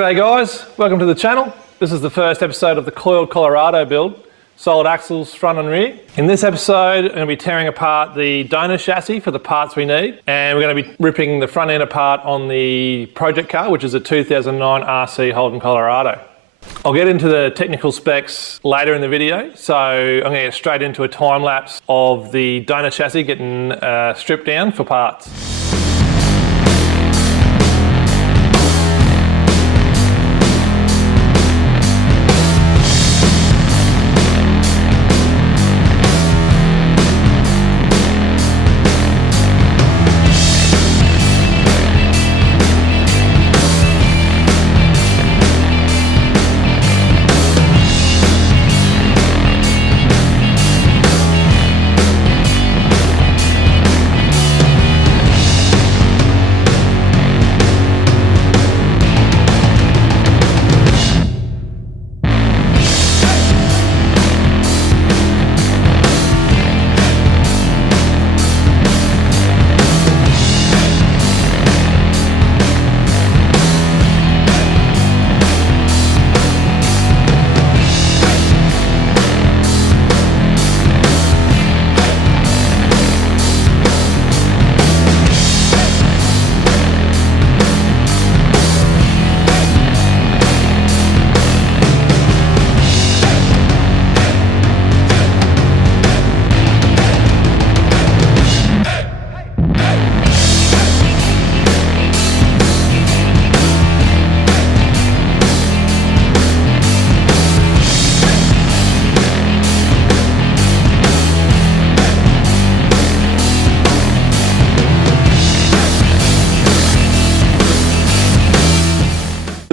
G'day guys, welcome to the channel. This is the first episode of the Coiled Colorado build, solid axles front and rear. In this episode, I'm going to be tearing apart the donor chassis for the parts we need, and we're going to be ripping the front end apart on the project car, which is a 2009 RC Holden Colorado. I'll get into the technical specs later in the video, so I'm going to get straight into a time lapse of the donor chassis getting stripped down for parts.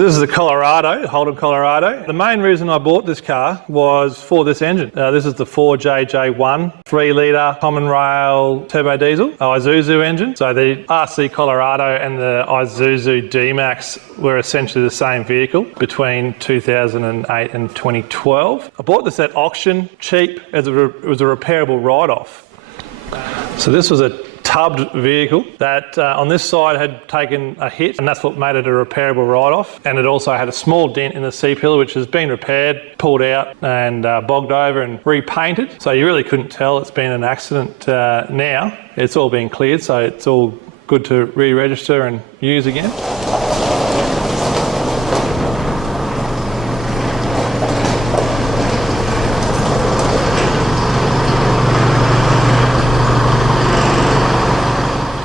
This is a Colorado, Holden Colorado. The main reason I bought this car was for this engine. This is the 4JJ1 3-litre common rail turbo diesel Isuzu engine. So the RC Colorado and the Isuzu D-Max were essentially the same vehicle between 2008 and 2012. I bought this at auction, cheap, as it was a repairable write-off. So this was a tubbed vehicle that on this side had taken a hit, and that's what made it a repairable write-off. And it also had a small dent in the C-pillar, which has been repaired, pulled out and bogged over and repainted. So you really couldn't tell it's been an accident. Now it's all been cleared, so it's all good to re-register and use again.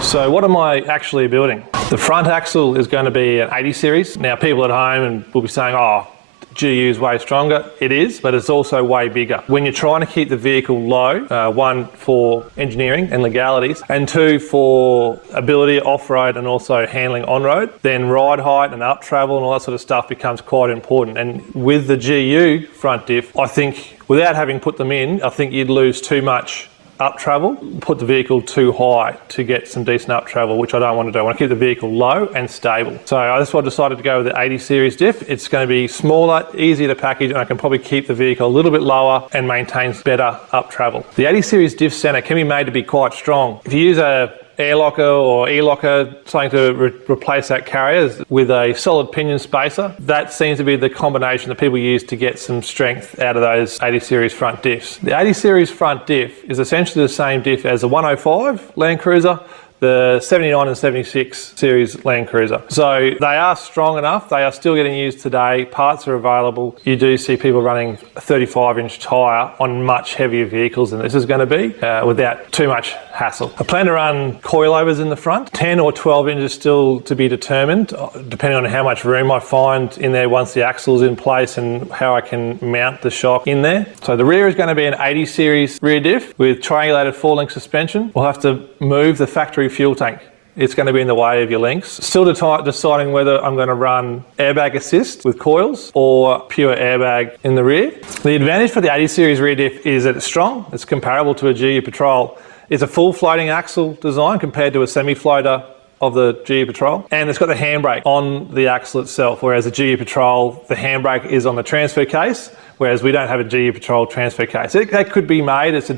So what am I actually building? The front axle is going to be an 80 series. Now people at home will be saying, oh, GU is way stronger. It is, but it's also way bigger. When you're trying to keep the vehicle low, one for engineering and legalities, and two for ability off-road and also handling on-road, then ride height and up travel and all that sort of stuff becomes quite important. And with the GU front diff, I think without having put them in, I think you'd lose too much up travel, put the vehicle too high to get some decent up travel, which I don't want to do. I want to keep the vehicle low and stable. So that's why I decided to go with the 80 series diff. It's going to be smaller, easier to package, and I can probably keep the vehicle a little bit lower and maintain better up travel. The 80 series diff center can be made to be quite strong. If you use a air locker or e-locker, something to replace that carrier with a solid pinion spacer. That seems to be the combination that people use to get some strength out of those 80 series front diffs. The 80 series front diff is essentially the same diff as the 105 Land Cruiser, the 79 and 76 series Land Cruiser. So they are strong enough. They are still getting used today. Parts are available. You do see people running a 35-inch tyre on much heavier vehicles than this is going to be without too much hassle. I plan to run coilovers in the front, 10 or 12 inches still to be determined, depending on how much room I find in there once the axle's in place and how I can mount the shock in there. So the rear is going to be an 80 series rear diff with triangulated 4-link suspension. We'll have to move the factory fuel tank. It's going to be in the way of your links. Still deciding whether I'm going to run airbag assist with coils or pure airbag in the rear. The advantage for the 80 series rear diff is that it's strong. It's comparable to a GU Patrol. It's a full floating axle design compared to a semi-floater of the GU Patrol, and it's got the handbrake on the axle itself, whereas the GU Patrol, the handbrake is on the transfer case, whereas we don't have a GU Patrol transfer case. That could be made. It's a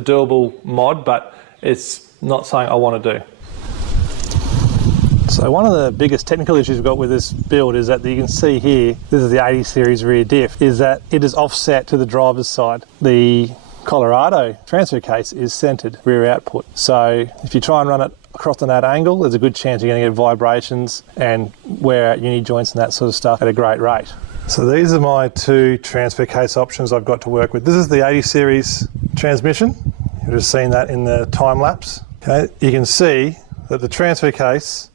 doable mod, but it's not something I want to do. So one of the biggest technical issues we've got with this build is that you can see here, this is the 80 series rear diff, is that it is offset to the driver's side. The Colorado transfer case is centered rear output. So if you try and run it across on that angle, there's a good chance you're going to get vibrations and wear out uni joints and that sort of stuff at a great rate. So these are my two transfer case options I've got to work with. This is the 80 series transmission. You've just seen that in the time lapse. Okay, you can see that the transfer case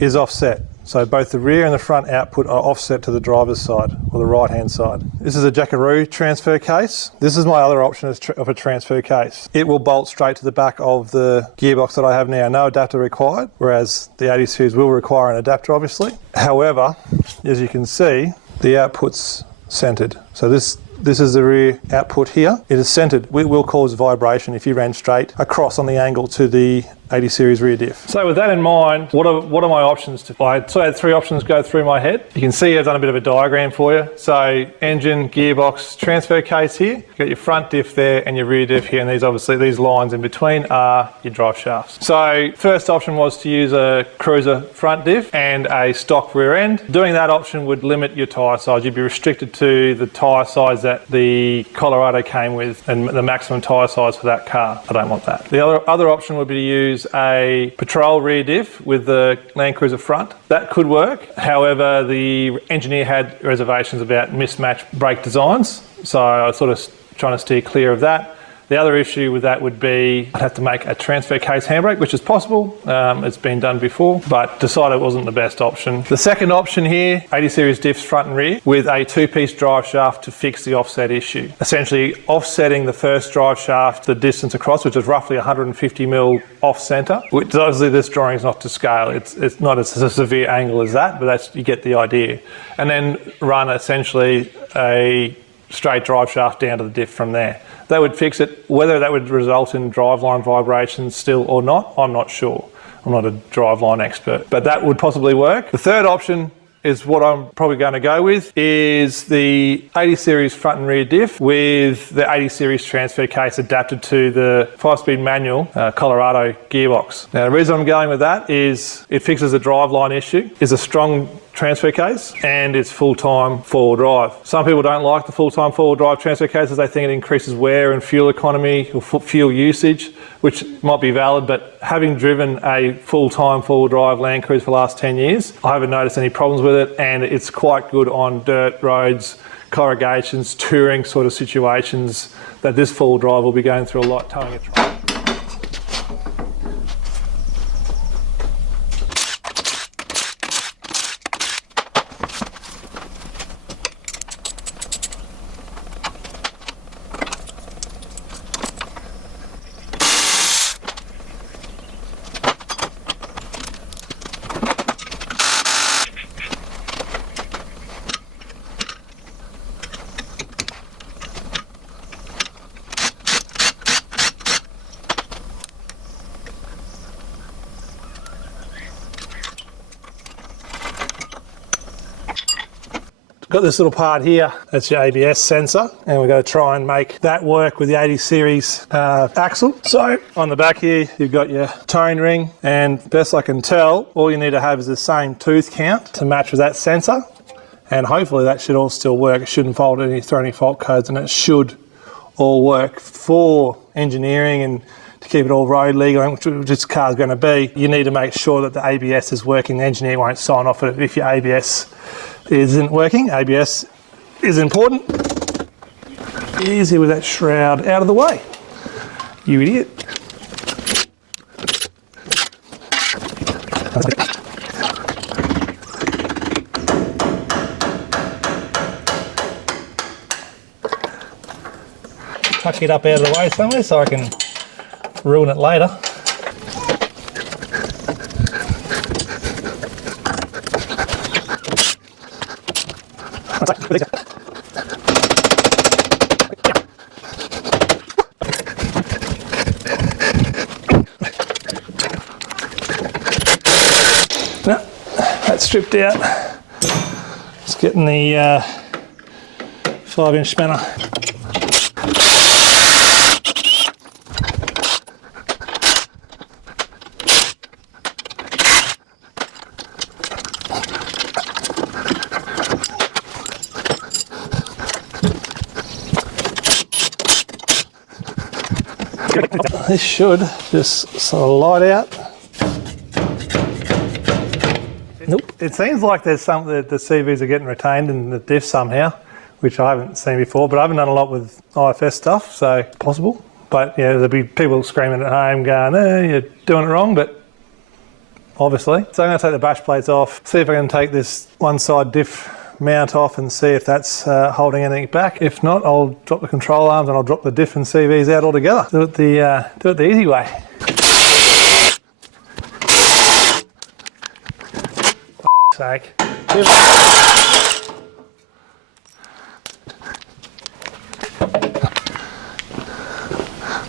is offset. So both the rear and the front output are offset to the driver's side, or the right-hand side. This is a Jackaroo transfer case. This is my other option of a transfer case. It will bolt straight to the back of the gearbox that I have now. No adapter required, whereas the 80 series will require an adapter, obviously. However, as you can see, the output's centered. So this is the rear output here. It is centered. It will cause vibration if you ran straight across on the angle to the 80 series rear diff. So with that in mind, what are my options? I had three options go through my head. You can see I've done a bit of a diagram for you. So engine, gearbox, transfer case here. You've got your front diff there and your rear diff here, and these lines in between are your drive shafts. So first option was to use a cruiser front diff and a stock rear end. Doing that option would limit your tyre size. You'd be restricted to the tyre size that the Colorado came with and the maximum tyre size for that car. I don't want that. The other option would be to use a patrol rear diff with the Land Cruiser front. That could work. However, the engineer had reservations about mismatched brake designs, so I was sort of trying to steer clear of that. The other issue with that would be I'd have to make a transfer case handbrake, which is possible. It's been done before, but decided it wasn't the best option. The second option here, 80 series diffs front and rear with a two-piece drive shaft to fix the offset issue. Essentially offsetting the first drive shaft the distance across, which is roughly 150 mil off centre, which obviously this drawing is not to scale. It's not as a severe angle as that, but you get the idea. And then run essentially a straight drive shaft down to the diff from there. That would fix it. Whether that would result in driveline vibrations still or not, I'm not sure. I'm not a driveline expert, but that would possibly work. The third option is what I'm probably going to go with, is the 80 series front and rear diff with the 80 series transfer case adapted to the 5-speed manual Colorado gearbox. Now the reason I'm going with that is it fixes the driveline issue, is a strong transfer case, and it's full-time four-wheel drive. Some people don't like the full-time four-wheel drive transfer cases. They think it increases wear and fuel economy or fuel usage, which might be valid, but having driven a full-time four-wheel drive Land Cruiser for the last 10 years, I haven't noticed any problems with it, and it's quite good on dirt roads, corrugations, touring sort of situations that this four-wheel drive will be going through a lot, towing it. Got this little part here, that's your ABS sensor, and we're going to try and make that work with the 80 series axle. So on the back here, you've got your towing ring, and best I can tell, all you need to have is the same tooth count to match with that sensor, and hopefully that should all still work. It shouldn't throw any fault codes, and it should all work for engineering and to keep it all road legal, which this car is going to be. You need to make sure that the ABS is working. The engineer won't sign off it if your ABS isn't working. ABS is important. Easy with that shroud out of the way, you idiot. Tuck it up out of the way somewhere so I can ruin it later. No, that's stripped out. Just getting the 5-inch spanner. This should just sort of light out. Nope. It seems like there's some that the CVs are getting retained in the diff somehow, which I haven't seen before, but I haven't done a lot with IFS stuff, so possible. But yeah, there'll be people screaming at home going, you're doing it wrong, but obviously. So I'm going to take the bash plates off, see if I can take this one side diff mount off and see if that's holding anything back. If not, I'll drop the control arms and I'll drop the diff and CVs out altogether. Do it the easy way. For sake.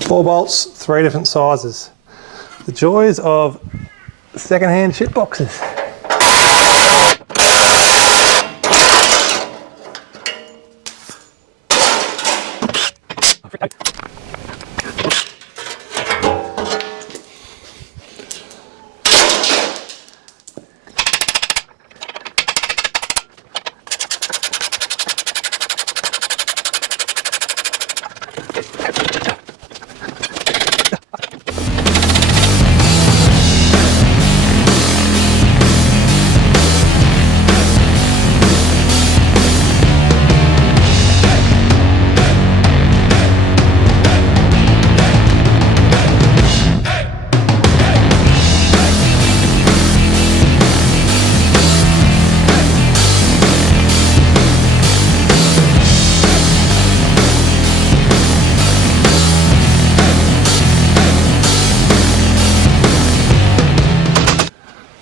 4 bolts, 3 different sizes. The joys of second-hand shit boxes.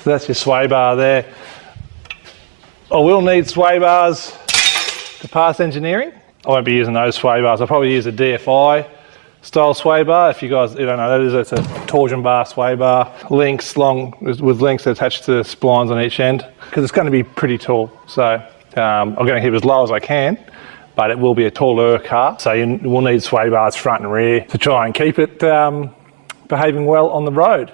So that's your sway bar there. I will need sway bars to pass engineering. I won't be using those sway bars. I'll probably use a DFI style sway bar. If you guys don't know, it's a torsion bar sway bar. Links long with links attached to the splines on each end because it's going to be pretty tall. So I'm going to keep it as low as I can, but it will be a taller car. So you will need sway bars front and rear to try and keep it behaving well on the road.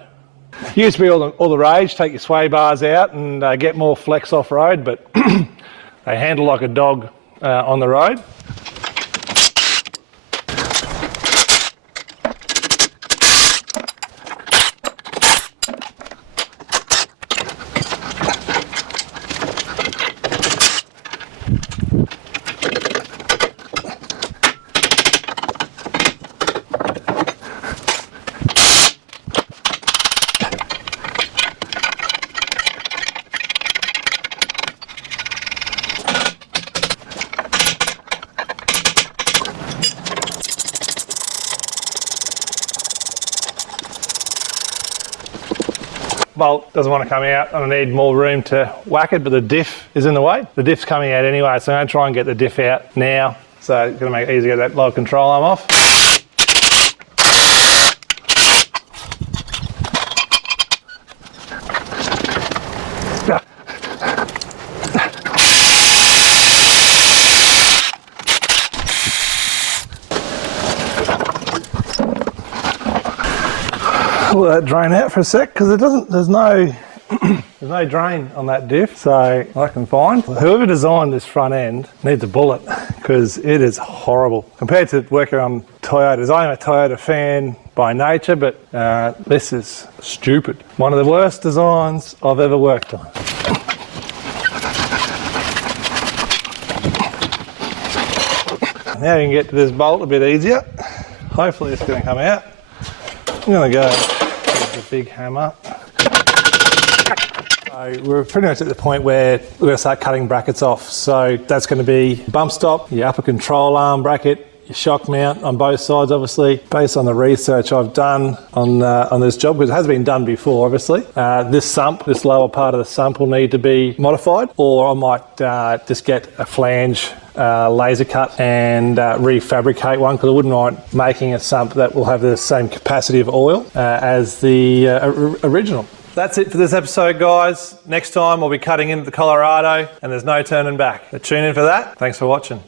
Used to be all the rage, take your sway bars out and get more flex off road, but they handle like a dog on the road. Bolt doesn't want to come out and I need more room to whack it, but the diff is in the way. The diff's coming out anyway, so I'm going to try and get the diff out now. So it's going to make it easier to get that lower control arm off. Let that drain out for a sec because there's no drain on that diff, so I can find. Whoever designed this front end needs a bullet because it is horrible compared to working on Toyotas. I am a Toyota fan by nature, but this is stupid. One of the worst designs I've ever worked on. Now you can get to this bolt a bit easier. Hopefully it's going to come out. I'm going to go with the big hammer. So we're pretty much at the point where we're going to start cutting brackets off. So that's going to be bump stop, your upper control arm bracket, your shock mount on both sides, obviously. Based on the research I've done on this job, because it has been done before, obviously. This sump, this lower part of the sump will need to be modified, or I might just get a flange laser cut and refabricate one, because I wouldn't mind making a sump that will have the same capacity of oil as the original. That's it for this episode, guys. Next time we'll be cutting into the Colorado and there's no turning back. So tune in for that. Thanks for watching.